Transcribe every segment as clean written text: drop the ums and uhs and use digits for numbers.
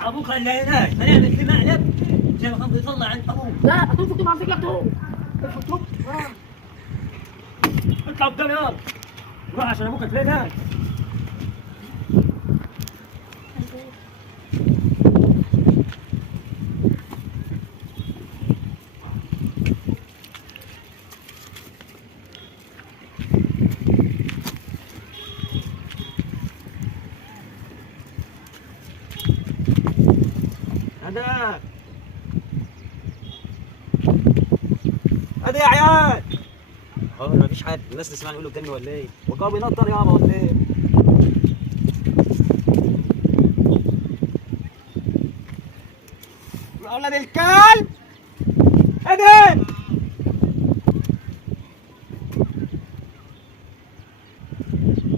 ابوك خليه هناك هنعمل في مقلب زي ما كان بيطلع عند ابوك. لا هتنفق مع رجلك تو. الخطوط اطلع قدام يلا روح عشان ابوك تلاقي هناك. هذا هذا يا عيال. ما فيش حد، الناس تسمعني يقولوا قدامي ولا ايه؟ وقام بينطر يابا ولا ايه؟ يا ولد الكلب ادم.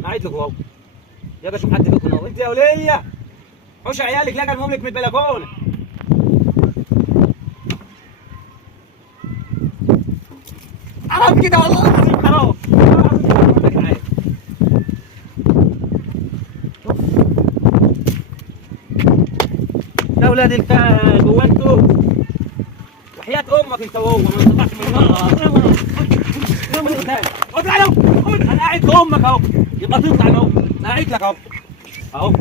قاعد لك اهو. يلا شوف حد فيكم اهو، انت يا وليه حوش عيالك لقى المملك من البلكونه. حرام كده والله العظيم حرام. يا ولاد الكلب هو انتوا وحياة امك انت وهو ما تطلعش من المرة. اطلع لو انا قاعد لامك اهو، يبقى تطلع اهو، انا قاعد لك اهو اهو.